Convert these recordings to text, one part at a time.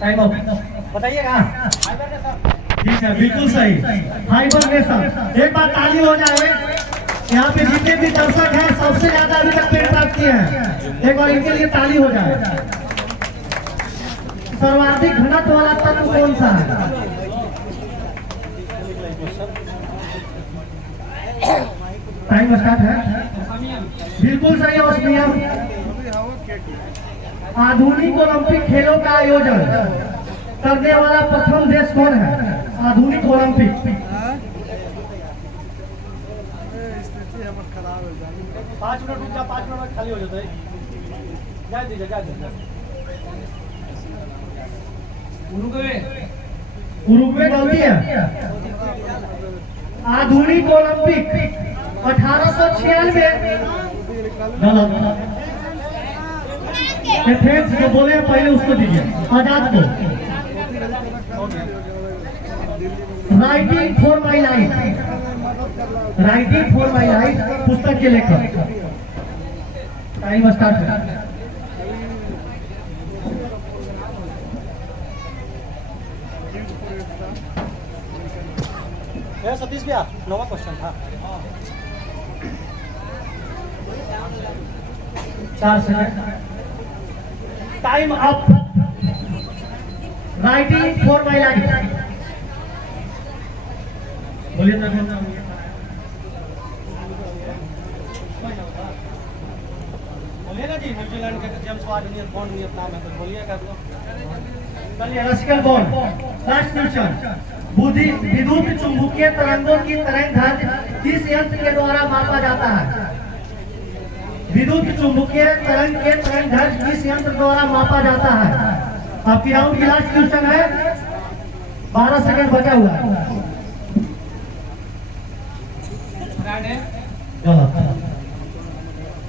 Time up बताइएगा। जी sir बिल्कुल सही, हाइबरनेशन। एक बार ताली हो जाए। यहाँ पे जितने भी दर्शक हैं सबसे ज्यादा अभी तक पेड़ प्राप्त किए हैं, एक बार इनके लिए ताली हो जाए। सर्वाधिक घनत्व वाला तत्व कौन सा है? टाइम स्टार्ट है। बिल्कुल सही ऑस्मियम। आधुनिक ओलंपिक खेलों का आयोजन करने वाला प्रथम देश कौन है? आधुनिक ओलंपिक। 5 मिनट रुक जा, 5 मिनट में खाली हो जाता है। जा दीजिए, जा दीजिए। उरुग्वे गलती है। आधुनिक ओलंपिक 1896 गलत। एथेंस जो बोले हैं पहले उसको दीजिए, आजाद को। Writing for my life, writing for my life पुस्तक के लेखक। टाइम स्टार्ट है। सतीश भैया 9वां क्वेश्चन था। 4 second. Time up. Writing for my life बोलिए ना। बोलिए ना जी। न्यूजीलैंड के जेम्स वार्ड बॉन्ड नियत नाम है, तो बोलिएगा तो। चलिए रसिकल बॉन्ड। Last question. विद्युत चुंबकीय तरंगों की तरंग दैर्घ्य किस यंत्र के द्वारा मापा जाता है? विद्युत चुंबकीय तरंग के तरंग दैर्घ्य किस यंत्र द्वारा मापा जाता है? आपकी राउंड की लास्ट क्वेश्चन है। 12 सेकंड बचा हुआ है।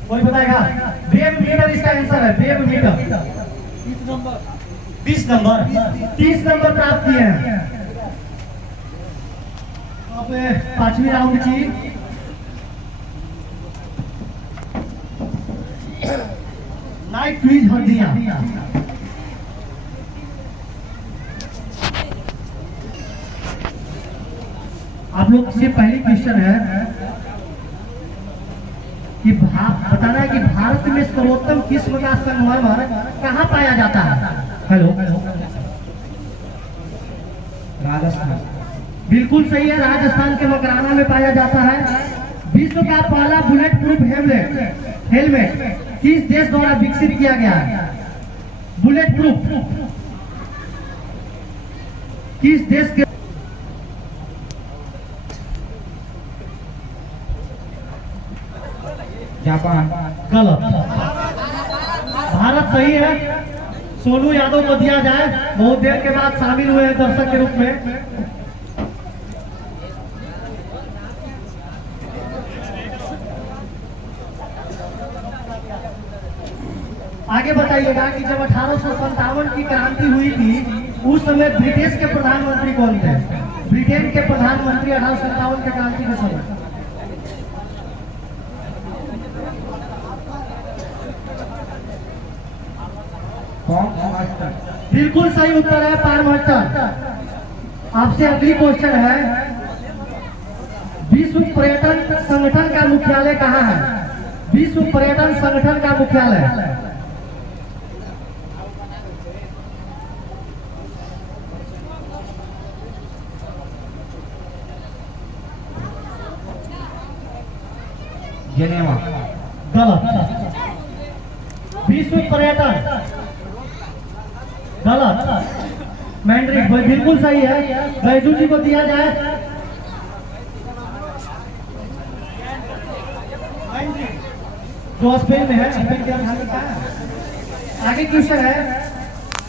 कोई बताएगा? वेव मीटर इसका आंसर है। वेव मीटर 20 नंबर 30 नंबर प्राप्त किए हैं। अब 5वीं राउंड की नाइट क्विज हल्दियां। आप लोग से पहली क्वेश्चन है कि बताना है कि भारत में सर्वोत्तम किस्म का संगमरमर कहाँ पाया जाता है? हेलो, राजस्थान। बिल्कुल सही है, राजस्थान के मकराना में पाया जाता है। विश्व का पहला बुलेट प्रूफ हेलमेट किस देश द्वारा विकसित किया गया है? बुलेट प्रूफ किस देश के? जापान। गलत। भारत सही है। सोनू यादव को दिया जाए, बहुत देर के बाद शामिल हुए हैं दर्शक के रूप में। आगे बताइएगा कि जब 1857 की क्रांति हुई थी उस समय ब्रिटिश के प्रधानमंत्री कौन थे? ब्रिटेन के प्रधानमंत्री 1857 के क्रांति के समय। बिल्कुल सही उत्तर है, पारमास्टर। आपसे अगली क्वेश्चन है। विश्व पर्यटन संगठन का मुख्यालय कहाँ है? विश्व पर्यटन संगठन का मुख्यालय। जेनेवा। गलत। विश्व पर्यटन गलत। मैंड्रिक बिल्कुल सही है। बैजू जी को दिया जाए। जो स्पेन में है। आगे क्वेश्चन है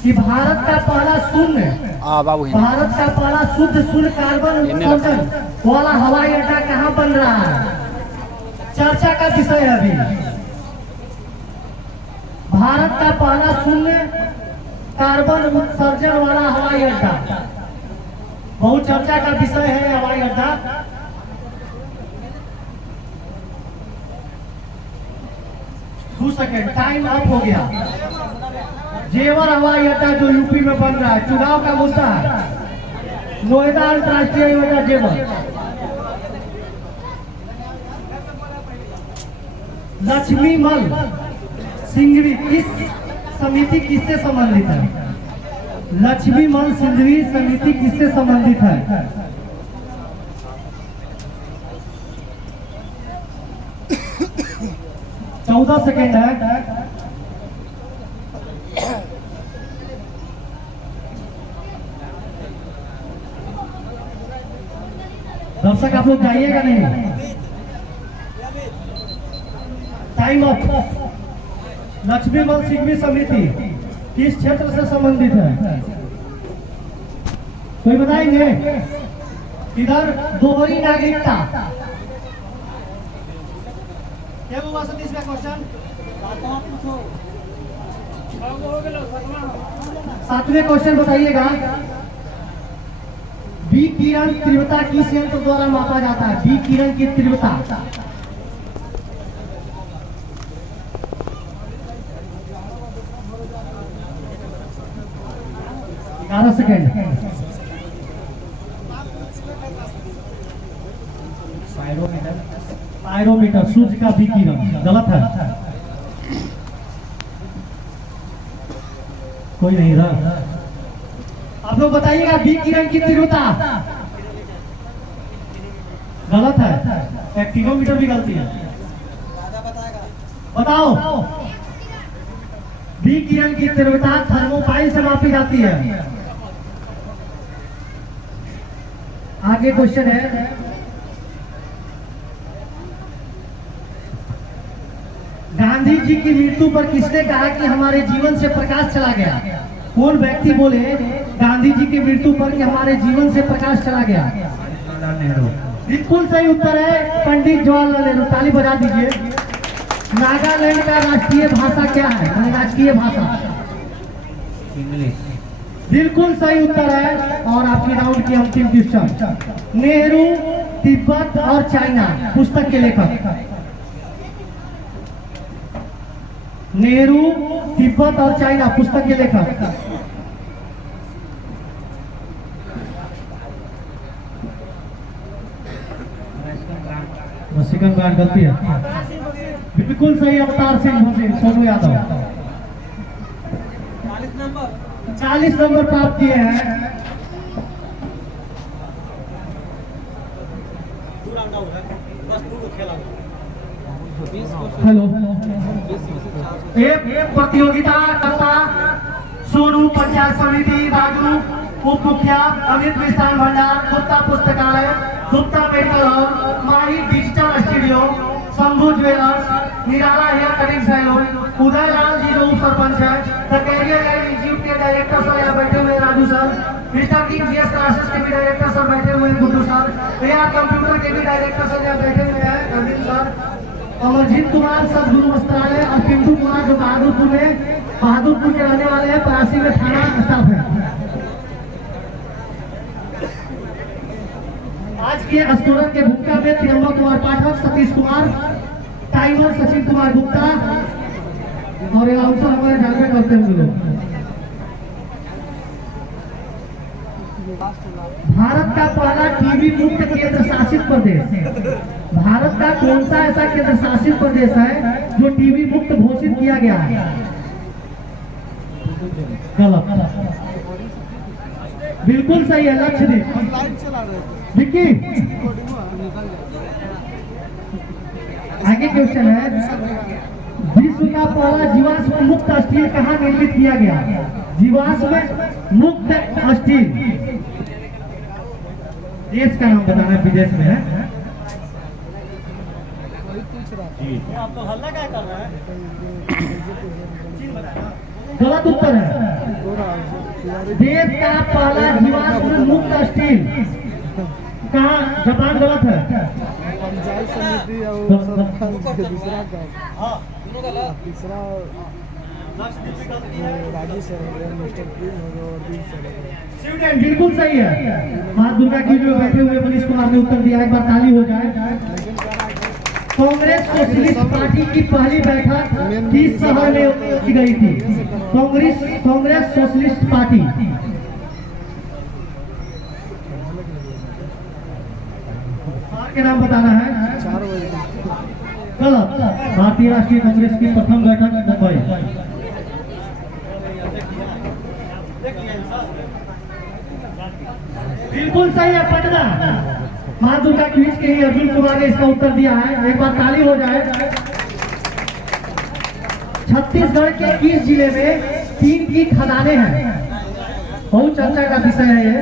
कि भारत का पहला शुद्ध शून्य कार्बन उत्सर्जन वाला हवाई अड्डा कहाँ बन रहा है? चर्चा का विषय है अभी। भारत का पहला शून्य कार्बन उत्सर्जन वाला हवाई अड्डा बहुत चर्चा का विषय है। हवाई अड्डा 2 सेकेंड, टाइम अप हो गया। जेवर हवाई अड्डा जो यूपी में बन रहा है, चुनाव का मुद्दा है। नोएडा अंतर्राष्ट्रीय हवाई जेवर। लक्ष्मी मल सिंघवी इस समिति किससे संबंधित है? लक्ष्मी मल सिंघवी समिति किससे संबंधित है? चौदह सेकेंड है। दर्शक आप लोग जाइएगा नहीं? Time up. लक्ष्मी मल सिंघवी समिति किस क्षेत्र से संबंधित है? कोई बताएंगे? इधर दोहरी नागरिकता। क्या हुआ सतीश का क्वेश्चन? 7वें क्वेश्चन बताइएगा। विकिरण तीव्रता किस यंत्र द्वारा मापा जाता है? विकिरण की तीव्रता। 11 सेकेंड। पायरोमीटर सूर्य का विकिरण। गलत है, कोई नहीं रहा। आप लोग बताइएगा विकिरण की तीव्रता। गलत है, एक्टिनोमीटर भी गलती है। बताओ। विकिरण की तीव्रता थर्मोपाइल से मापी जाती है। आगे क्वेश्चन है, गांधी जी की मृत्यु पर किसने कहा कि हमारे जीवन से प्रकाश चला गया? कौन व्यक्ति बोले गांधी जी की मृत्यु पर कि हमारे जीवन से प्रकाश चला गया? नेहरू। बिल्कुल सही उत्तर है पंडित जवाहरलाल नेहरू। ताली बजा दीजिए। नागालैंड का राष्ट्रीय भाषा क्या है? राजकीय भाषा इंग्लिश। बिल्कुल सही उत्तर है। और आपके राउंड की अंतिम क्वेश्चन, नेहरू तिब्बत और चाइना पुस्तक के लेखक। नेहरू तिब्बत और चाइना पुस्तक के लेखक। रसिकन ब्रांड गलती है। बिल्कुल सही, अवतार सिंह सोनू यादव। 40 नंबर प्राप्त किए हैं। हेलो, एक प्रतियोगिता करता सोनू पंचायत समिति राजू, उप मुखिया अमित विश्राम भंडार, गुप्ता पुस्तकालय, गुप्ता मेडिकल हॉल, माही डिजिटल स्टूडियो, शंभू ज्वेलर्स, निराला hair cutting salon, Uday Lal ji जो सरपंच है, द कैरियर इंस्टीट्यूट के डायरेक्टर सर यहाँ बैठे हुए Raju sir, mister king GS classes के भी डायरेक्टर सर बैठे हुए गुड्डू सर, एआर कंप्यूटर के भी डायरेक्टर सर यहाँ बैठे हुए हैं अरविंद सर, अमरजीत कुमार सदगुरु वस्त्रालय और पिंटू कुमार जो बहादुरपुर के रहने वाले हैं, परासी में थाना स्टाफ है। आज के स्कोरर के भूमिका में त्रियंबा कुमार पाठक, सतीश कुमार, टाइमर सचिन कुमार गुप्ता और अलाउंसर हमारे ढालवे करते होंगे लोग। भारत का पहला टीबी मुक्त केंद्र शासित प्रदेश, भारत का कौन सा ऐसा केंद्र शासित प्रदेश है जो टीबी मुक्त घोषित किया गया है? गलत। बिल्कुल सही है, लक्षद्वीप। विक्की, आगे क्वेश्चन है, विश्व का पहला जीवाश्म मुक्त स्टील कहाँ निर्मित किया गया? जीवाश्म मुक्त स्टील देश का नाम बताना है, विदेश में है। आप तो हल्ला क्या कर रहे हैं? गलत उत्तर है। देश का पहला जीवाश्म मुक्त स्टील कहाँ? जापान। गलत है। पंचायत समिति और तीसरा राजू सर, मिस्टर स्वीडन। बिल्कुल सही है। माँ दुर्गा की जो बैठे हुए मनीष कुमार ने उत्तर दिया। एक बार ताली हो जाए। कांग्रेस सोशलिस्ट पार्टी की पहली बैठक किस शहर में की गई थी? Congress socialist party. के नाम बताना है। 4 बजे गलत। भारतीय राष्ट्रीय कांग्रेस की प्रथम बैठक मुंबई। बिल्कुल सही है, पटना। माँ दुर्गा क्विज के ही अर्जुन कुमार ने इसका उत्तर दिया है। एक बार ताली हो जाए। छत्तीसगढ़ के किस जिले में 3 की खदानें हैं? बहुत चर्चा का विषय है ये।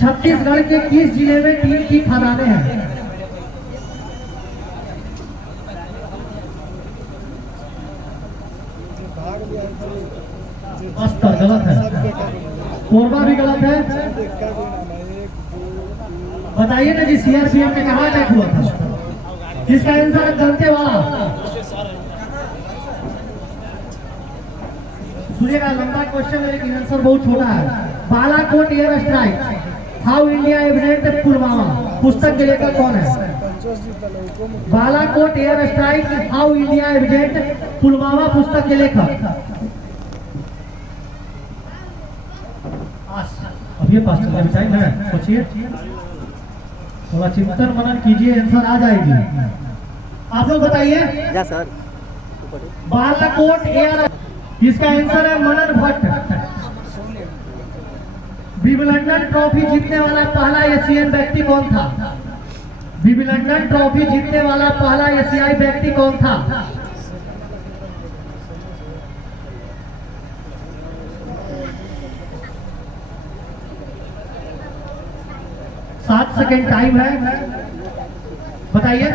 छत्तीसगढ़ के किस जिले में 3 की खदानें हैं? बस्तर गलत है। कोरबा भी गलत है। बताइए ना जी, सीआरपीएफ में कहाँ अटैक हुआ था? इसका आंसर जानते वाला सुनिएगा। लंबा क्वेश्चन है लेकिन आंसर बहुत छोटा है। Balakot air strike how India evident Pulwama पुस्तक के लेखक कौन है? Balakot air strike how India evident Pulwama पुस्तक के लेखक। अब ये पास टाइम है, सोचिए, थोड़ा चिंतन मनन कीजिए, आंसर आ जाएगी। आप लोग बताइए। सर बालाकोट एयर, इसका आंसर है मनन भट्ट। विंबलडन ट्रॉफी जीतने वाला पहला एशियन व्यक्ति कौन था? विंबलडन ट्रॉफी जीतने वाला पहला एशियाई व्यक्ति कौन था? 7 सेकेंड टाइम है, बताइए।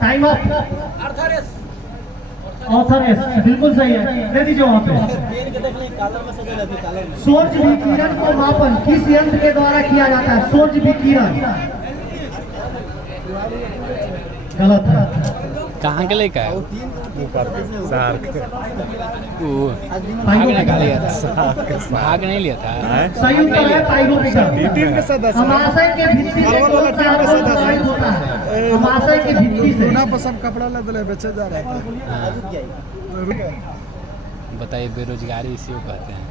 Time of. ऑथर बिल्कुल सही है, दे दीजिए वहां पे। सूर्य विकिरण को मापन किस यंत्र के द्वारा किया जाता है? सूर्य विकिरण गलत है। कहाँ के लेकर है? भाग नहीं लिया था। सही उत्तर है पाइरोमीटर। हमाशय के भित्ति से कौन सा आंदोलन प्रभावित होता है? हमाशय के भित्ति से। पर सब कपड़ा लदले बेचे जा रहे थे। बताइए, बेरोजगारी इसी को कहते हैं।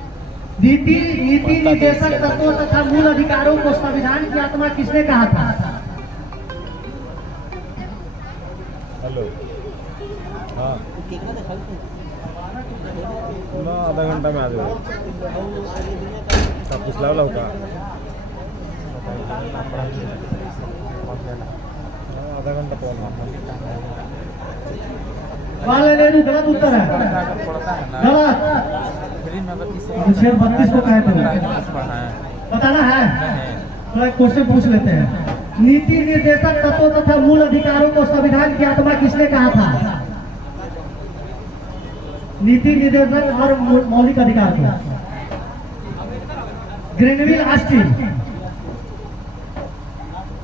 नीति निर्देशक तत्वों तथा मूल अधिकारों को संविधान की आत्मा किसने कहा था? हेलो, हाँ ना, आधा घंटा में आ जाओ। सब कुछ लाओ का आधा घंटा नेहरू गलत उत्तर है। गलत। 32 को कहे थे, बताना है। तो एक क्वेश्चन पूछ लेते हैं। नीति निर्देशक तत्वों तथा मूल अधिकारों को संविधान की आत्मा किसने कहा था? नीति निर्देशक और मौलिक अधिकार को ग्रेनविल ऑस्टिन।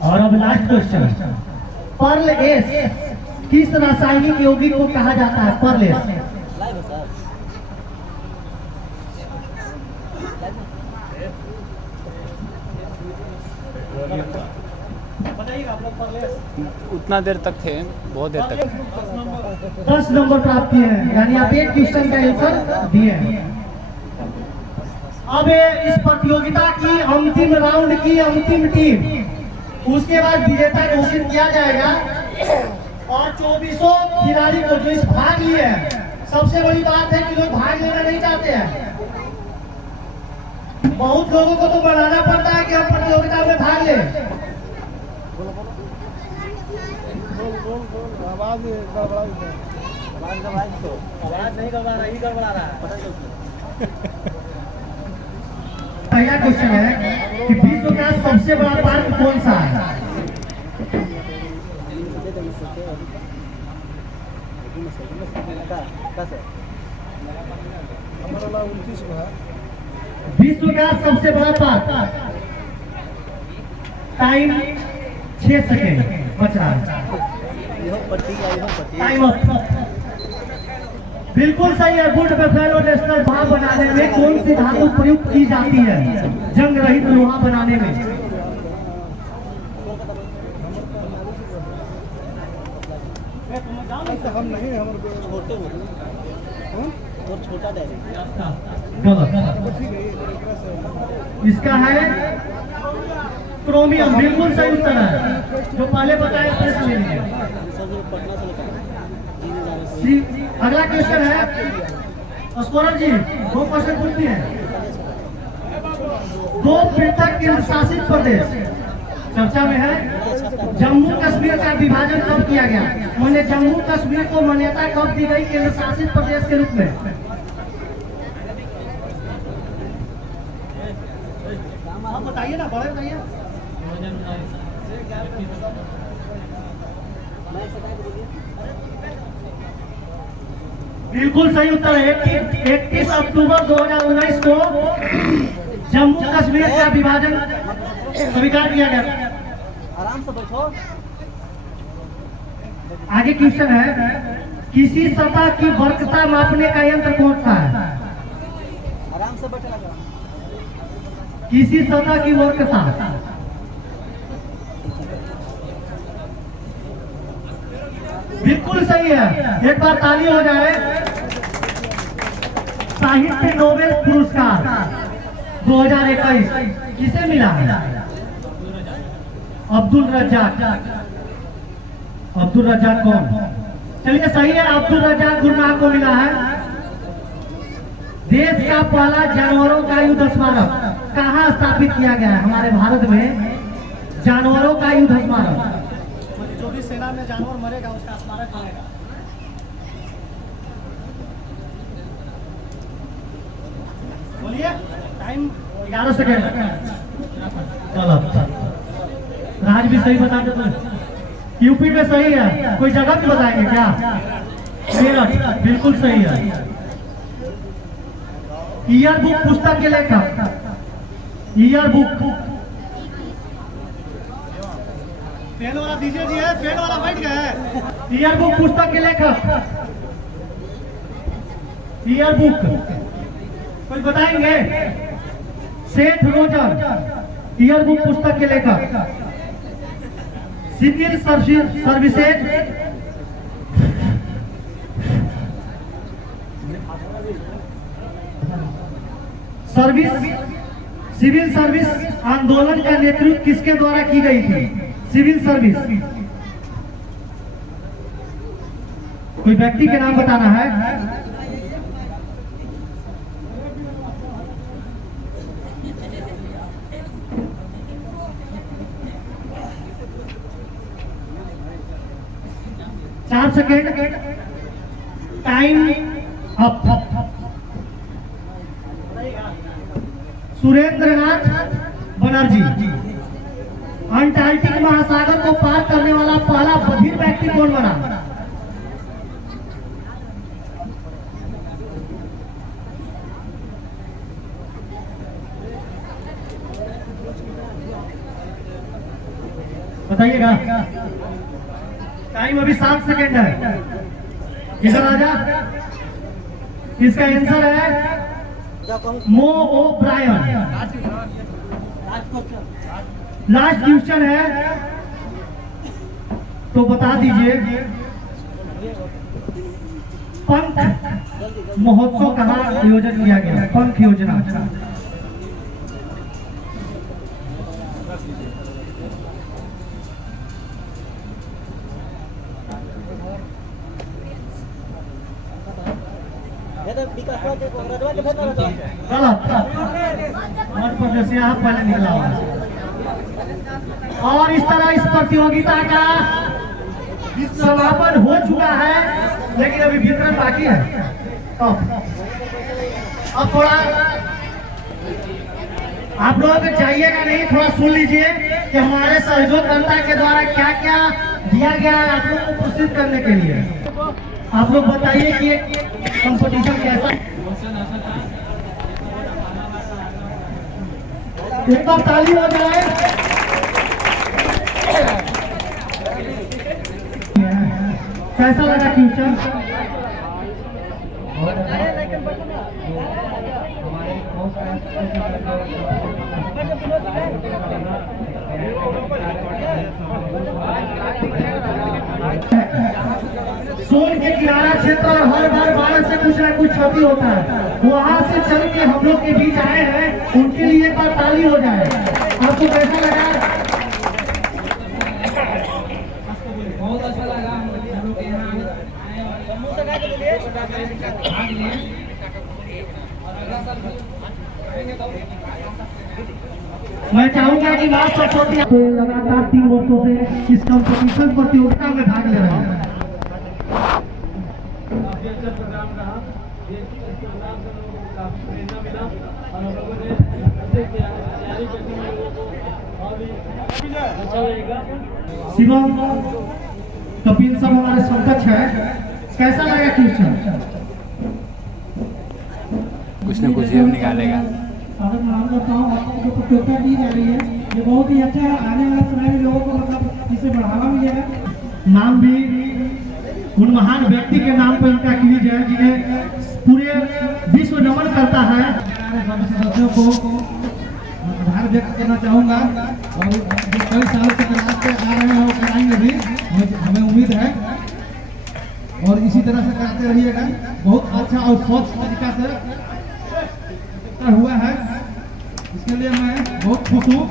और अब लास्ट क्वेश्चन। पर्ल एस किस रासायनिक यौगिक को कहा जाता है? Pearl S. उतना देर तक थे, बहुत देर तक। 10 नंबर प्राप्त किए हैं, यानी आप एक क्वेश्चन का आंसर दिए हैं। अब इस प्रतियोगिता की अंतिम राउंड की अंतिम टीम, उसके बाद विजेता घोषित किया जाएगा। और 24 खिलाड़ी को जो इस भाग लिए हैं, सबसे बड़ी बात है कि लोग भाग लेना नहीं चाहते हैं। बहुत लोगों को तो बनाना पड़ता है कि हम प्रतियोगिता में भाग लें। आवाज नहीं गड़बड़ा रहा, ही गड़बड़ा रहा है। पहला क्वेश्चन है कि विश्व का सबसे बड़ा पार्क कौन सा है? विश्व का सबसे बड़ा पार्क। टाइम 6 सेकेंड बच रहा है। Time up. बिल्कुल सही है। गुड बफेलो नेशनल भाव बनाने में कौन सी धातु प्रयुक्त की जाती है? जंग रहित लोहा बनाने में। हम नहीं हमारे छोटे और छोटा डायरी गलत। इसका है क्रोमियम, बिल्कुल सही उत्तर है। जो पहले बताया प्रश्न ले लीजिए। अगला क्वेश्चन है स्कोरर जी, 2 क्वेश्चन पूछती हैं। 2 पृथक केंद्र शासित प्रदेश चर्चा में है। जम्मू कश्मीर का विभाजन कब किया गया? मैंने जम्मू कश्मीर को मान्यता कब दी गई केंद्र शासित प्रदेश के रूप में? आप बताइए ना, बड़े बताइए। बिल्कुल सही उत्तर है। 31 अक्टूबर 2019 को जम्मू कश्मीर का विभाजन स्वीकार किया गया। आराम से बैठो। आगे क्वेश्चन है, किसी सतह की वक्रता मापने का यंत्र कौन सा है? आराम से बैठना। किसी सतह की वक्रता। बिल्कुल सही है, एक बार ताली हो जाए। साहित्य नोबेल पुरस्कार 2021 किसे मिला है? अब्दुल रज्जाक। अब्दुल रज्जाक कौन? चलिए सही है, अब्दुल रज्जाक गुरनाह को मिला है। देश का पहला जानवरों का युद्ध स्मारक कहाँ स्थापित किया गया है? हमारे भारत में जानवरों का युद्ध स्मारक, जो भी सेना में जानवर मरेगा उसका स्मारक बनेगा। बोलिए, टाइम 11 सेकेंड। चलो, राज भी सही बता दे। यूपी में सही है, कोई जगह भी बताएंगे क्या? मेरठ, बिल्कुल सही है। ईयर बुक पुस्तक के लेखक। ईयर बुक, पेन वाला दीजिए जी, है पेन वाला बैठ गए। ईयर बुक पुस्तक के लेखक। ईयर बुक कोई बताएंगे? सेठ रोजर ईयर बुक पुस्तक के लेखक। सिविल सर्विसेज सिविल सर्विस आंदोलन का नेतृत्व किसके द्वारा की गई थी? सिविल सर्विस, कोई व्यक्ति के नाम बताना है। चार second, time up. Surendranath Banerjee. Antarctic महासागर को पार करने वाला पहला बधिर व्यक्ति कौन बना? बताइएगा। टाइम अभी 7 सेकेंड है। इधर आजा। इसका आंसर है मो ओब्रायन। लास्ट क्वेश्चन है, तो बता दीजिए, पंख महोत्सव कहाँ आयोजन किया गया? पंख योजना। मध्य प्रदेश से यहाँ पहले निकला हुआ। और इस तरह इस प्रतियोगिता का समापन हो चुका है, लेकिन अभी वितरण बाकी है। अब थोड़ा आप लोग जाइएगा नहीं, थोड़ा सुन लीजिए कि हमारे सहयोगकर्ता के द्वारा क्या क्या दिया गया है आप लोगों को पुरस्कृत करने के लिए। आप लोग बताइए कि कंपटीशन कैसा। एक बार ताली हो जाए। कैसा लगा ट्यूशन? सोन किनारा क्षेत्र और हर बार बाढ़ से कुछ ना कुछ क्षति होता है। वहां से चल के हम लोग के बीच आए हैं, उनके लिए एक बार ताली हो जाए। आपको कैसा लगा? बहुत अच्छा लगा हम लोग के यहाँ मैं चाहूंगा कि लास्ट छोटी लगातार 3 वर्षों से इस कंपटीशन प्रतियोगिता में भाग ले रहे हैं। काफी अच्छा प्रोग्राम रहा, ये प्रोग्राम से लोगों को काफी प्रेरणा मिला और हम लोगों ने तैयारी करने में लोगों को और भी अच्छा लगेगा। शिवम कपिल सब हमारे समकक्ष है, कैसा लगा क्वेश्चन? कुछ न कुछ जरूर निकालेगा। अगर मान लेता हूँ आपको जो प्रतियोगिता दी जा रही है ये बहुत ही अच्छा है। आने वाले समय में लोगों को मतलब इसे बढ़ावा मिलेगा। नाम भी उन महान व्यक्ति के नाम पर इनका क्विज है जिन्हें पूरे विश्व नमन करता है। सदस्यों को आभार व्यक्त करना चाहूँगा और जो कई सालों से कराते आ रहे हैं वो कराएंगे भी, हमें उम्मीद है और इसी तरह से करते रहिएगा। बहुत अच्छा और स्वच्छ तरीका से हुआ है, इसके लिए मैं बहुत खुश हूँ।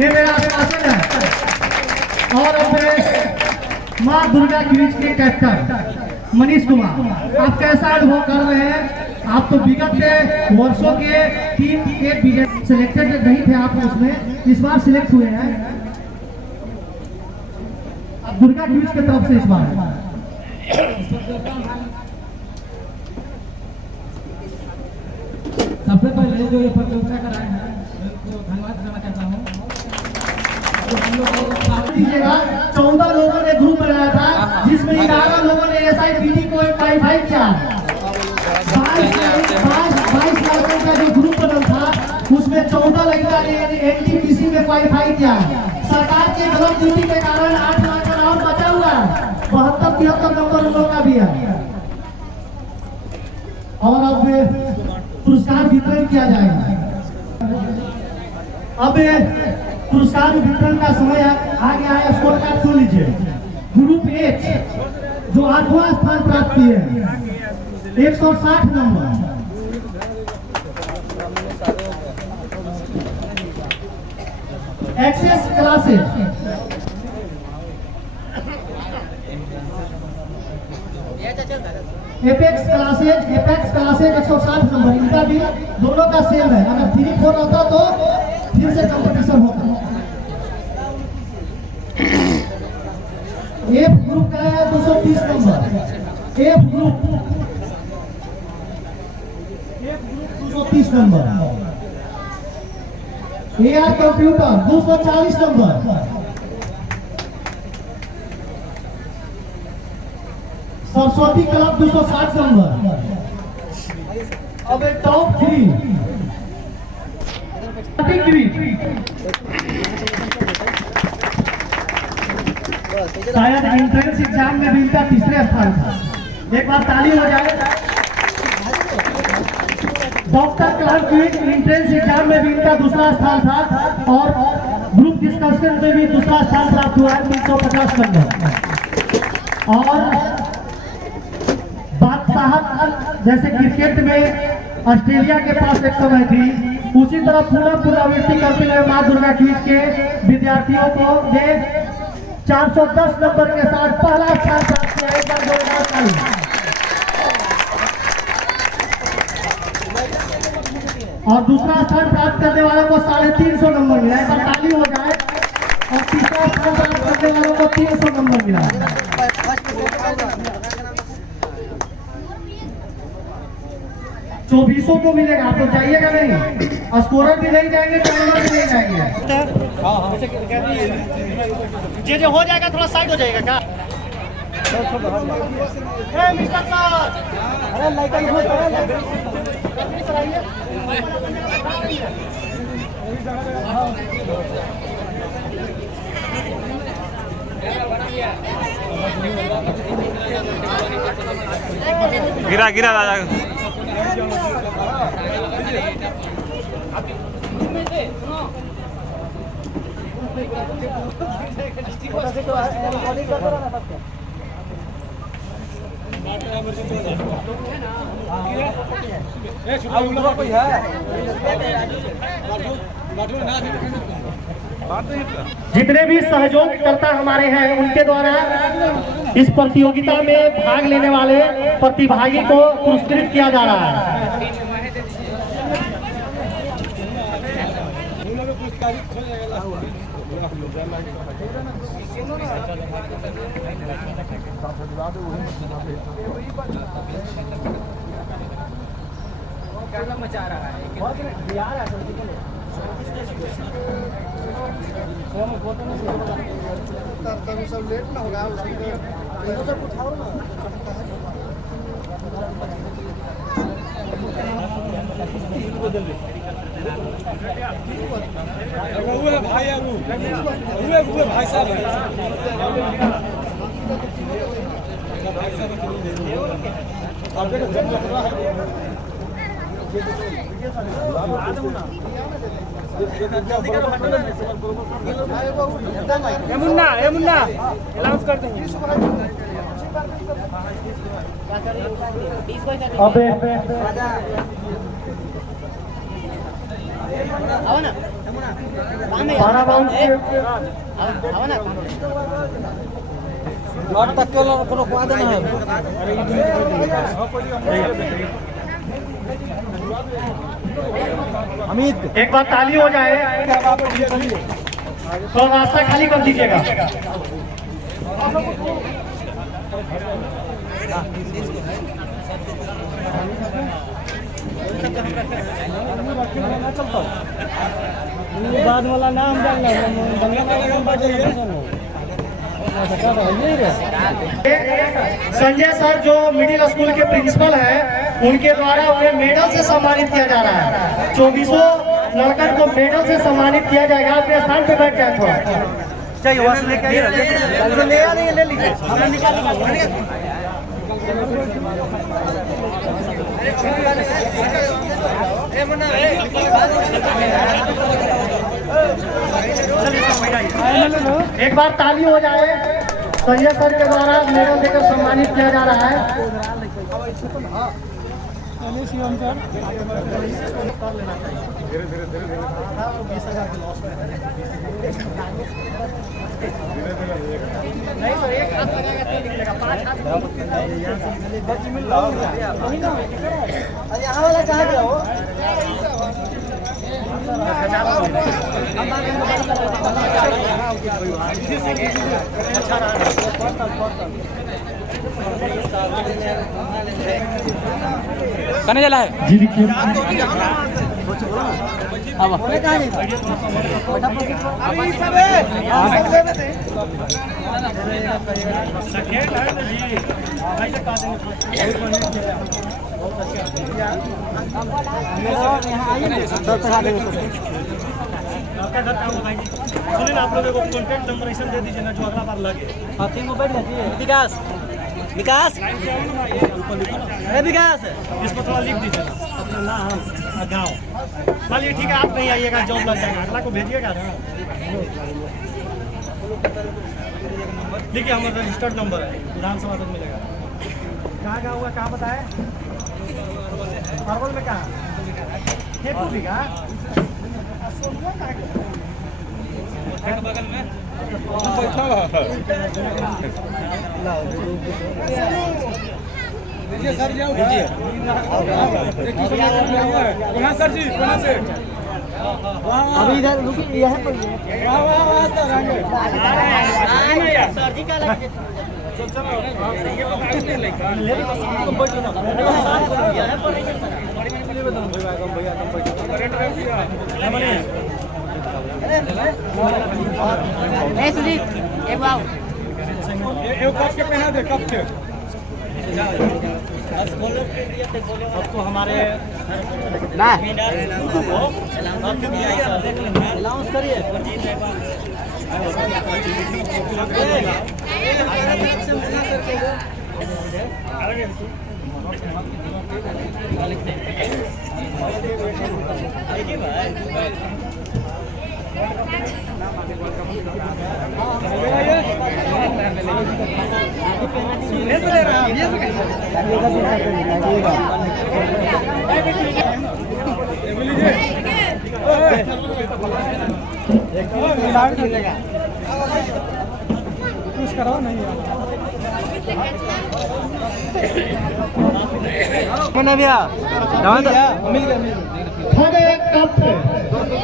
ये मेरा आश्वासन है। और अब माँ दुर्गा क्विज के कैप्टन मनीष कुमार, आप कैसा अनुभव कर रहे हैं? आप तो विगत के वर्षों के टीम के सिलेक्टेड नहीं थे आप उसमें, इस बार सिलेक्ट हुए हैं आप दुर्गा क्विज की तरफ से। इस बार सबसे पहले जो ये प्रतियोगिता कराए हैं तो धन्यवाद करना चाहता हूँ। 14 लोगों ने ग्रुप बनाया था जिसमें 11 लोगों ने SIPD को क्वालिफाई किया। 22 लड़कों का जो ग्रुप बना था उसमें 14 लड़का ने NTPC में क्वालिफाई किया। सरकार के गलत नीति के कारण 8 लाख का नाम बचा हुआ है, 72-73 नंबर उन लोगों का भी है। और अब पुरस्कार वितरण किया जाएगा। अब पुरस्कार वितरण का समय आ गया है। स्कोर कार्ड सुन लीजिए। ग्रुप एच जो 8वां स्थान प्राप्त किए 160 नंबर। एक्सेस क्लासेस एपेक्स क्लासेज 160 नंबर। इनका भी दोनों का सेम है। अगर 3-4 होता तो फिर से कंपटीशन होता। एफ ग्रुप का है 230 number. F group 230 number. AR computer 240 number. Saraswati club 260 number. अब टॉप 3 शायद एंट्रेंस एग्जाम में भी इनका तीसरे स्थान था। एक बार ताली हो जाए। Doctor Clark quiz entrance exam में भी इनका दूसरा स्थान था और ग्रुप डिस्कशन में भी दूसरा स्थान प्राप्त हुआ है 350 नंबर। और जैसे क्रिकेट में ऑस्ट्रेलिया के पास एक समय थी, उसी तरह पुनरावृत्ति करते हुए मां दुर्गा क्विज के विद्यार्थियों को ने 410 नंबर के साथ पहला स्थान प्राप्त किया। एक बार जोरदार ताली। और दूसरा स्थान प्राप्त करने वालों को 350 नंबर मिला। एक बार ताली हो जाए। और तीसरा स्थान प्राप्त करने वालों को 300 नंबर मिला। 2400 को मिलेगा। आप तो जाइएगा नहीं, स्कोरर भी नहीं जाएंगे, ट्रेनर भी नहीं जाएंगे। जे हो जाएगा थोड़ा साइड हो जाएगा क्या? गिरा गिरा राजा। जितने भी सहयोगकर्ता हमारे हैं उनके द्वारा इस प्रतियोगिता में भाग लेने वाले प्रतिभागी को पुरस्कृत किया जा रहा है। मचा रहा है सब लेट ना होगा सब उठाओ ना भाई साहब मुन्ना अनाउंस कर देंगे। अबे तक कोनो को देना है अमित एक बार ताली हो जाए तो रास्ता खाली कर दीजिएगा। बाद वाला नाम संजय सर जो मिडिल स्कूल के प्रिंसिपल हैं उनके द्वारा उन्हें मेडल से सम्मानित किया जा रहा है। 2400 लड़कन को मेडल से सम्मानित किया जाएगा। अपने स्थान पे बैठ जाए थोड़ा चाहिए वहां से लेके ले लीजिए। एक बार ताली हो जाए। संजय सर के द्वारा मेडल देकर सम्मानित किया जा रहा है। नहीं तो एक हाथ लगाएगा तो निकलेगा, 5 हाथ यहाँ वाला कहाँ गया वो? कने चला है जी लिखिए। सुनिए आप लोग को कॉन्टैक्ट नंबर ऐसा दे दीजिए ना जो अगला बार लगे। हाँ 3 को बैठ जाइए। विकास विकास अरे विकास इस पर थोड़ा लिख दीजिए अपना नाम गाँव। चलिए ठीक है, आप नहीं आइएगा, जॉब लग जाएगा, अगला को भेजिएगा ना। देखिए हमारा रजिस्टर्ड नंबर है, विधानसभा तक मिलेगा। कहाँ गाँव हुआ, कहाँ बताए? अरवल में कहाँ? खेतपुर भी का बगल में सर जाओ सर जी से अभी इधर रुकिए, यहाँ पर सर जी का अब तो हमारे अनाउंस करिए।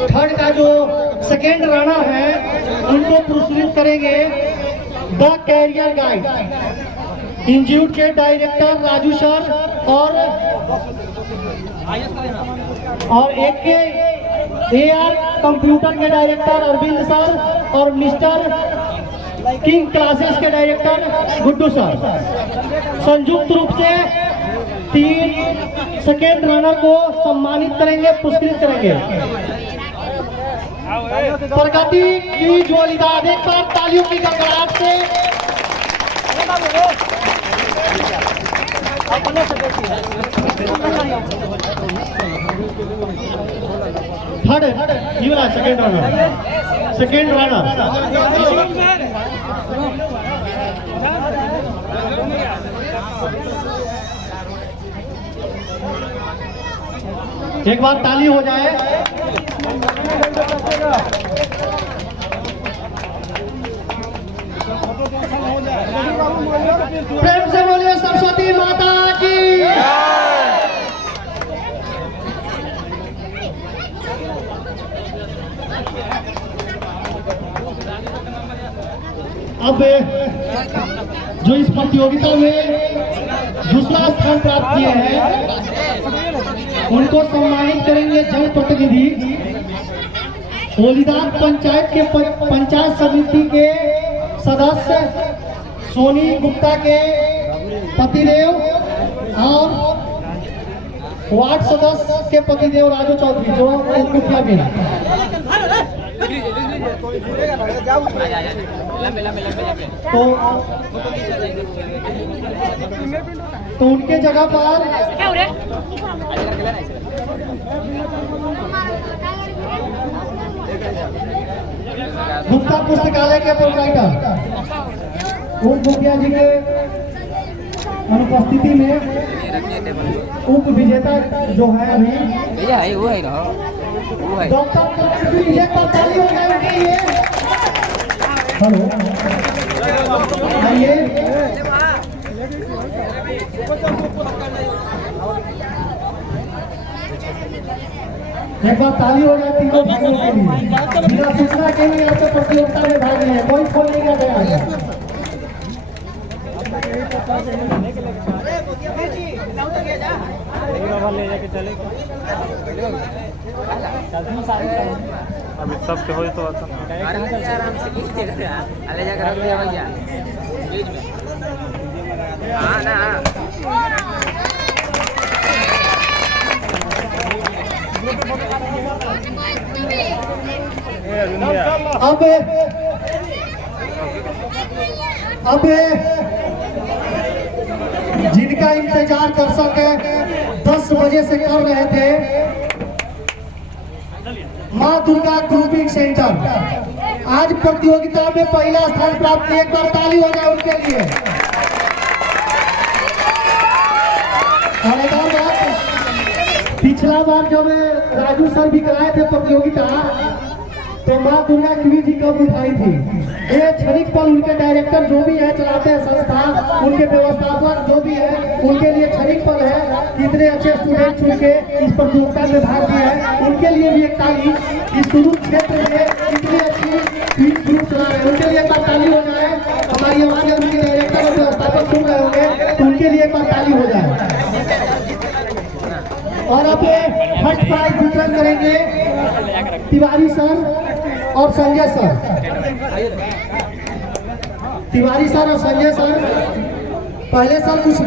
थर्ड का जो सेकेंड रनर है उनको पुरस्कृत करेंगे द कैरियर गाइड इंस्टीट्यूट के डायरेक्टर राजू सर और एक के AR कंप्यूटर के डायरेक्टर अरविंद सर और मिस्टर किंग क्लासेस के डायरेक्टर गुड्डू सर संयुक्त रूप से 3 सेकेंड रनर को सम्मानित करेंगे, पुरस्कृत करेंगे। प्रगति की ज्वालिदार एक बार तालियों की गड़गड़ाहट से थर्ड ये वाला सेकेंड रनर एक बार ताली हो जाए। प्रेम से बोलिए सरस्वती माता की। अब जो इस प्रतियोगिता में दूसरा स्थान प्राप्त किए हैं उनको सम्मानित करेंगे जनप्रतिनिधि ओलीदार पंचायत के पंचायत समिति के सदस्य सोनी गुप्ता के पतिदेव और वार्ड सदस्य के पतिदेव राजू चौधरी जो मुखिया भी हैं। तो उनके जगह पर गुप्ता पुस्तकालय के प्रोप्राइटर उप मुखिया जी के अनुपस्थिति में उप विजेता जो है अभी डॉक्टर एक बार ताली हो जाए उनके लिए। हेलो आइए एक बार ताली हो जाए तीनों भाइयों के लिए। बिना सूचना के लिए आपको प्रतियोगिता में भाग लिया, कोई फोन नहीं कर रहा है। अभी सब के हो तो आराम से ले जाकर भैया बीच में। हाँ ना अब जिनका इंतजार कर सके 10 बजे से कर रहे थे मां दुर्गा ग्रुपिंग सेंटर आज प्रतियोगिता में पहला स्थान प्राप्त किए। एक बार ताली हो जाए उनके लिए। और एक और बात, पिछला बार जब राजू सर भी कराए थे प्रतियोगिता तो मां दुर्गा क्विज जी कब उठाई थी। ये क्षणिक पल उनके डायरेक्टर जो भी है चलाते हैं संस्था, उनके व्यवस्थापक जो भी है उनके लिए क्षणिक पल है। इतने अच्छे स्टूडेंट चुन के इस प्रतियोगिता में भाग लिया है, उनके लिए भी एक ताली। इस सुदूर क्षेत्र में इतनी अच्छी क्विज ग्रुप चला रहे हैं, उनके लिए एक बार ताली हो जाए। हमारी आवाज उनके डायरेक्टर और व्यवस्थापक सुन रहे होंगे तो उनके लिए एक बार ताली हो जाए। और अब फर्स्ट प्राइज वितरण करेंगे तिवारी सर और संजय सर। तिवारी सर और संजय सर पहले सर कुछ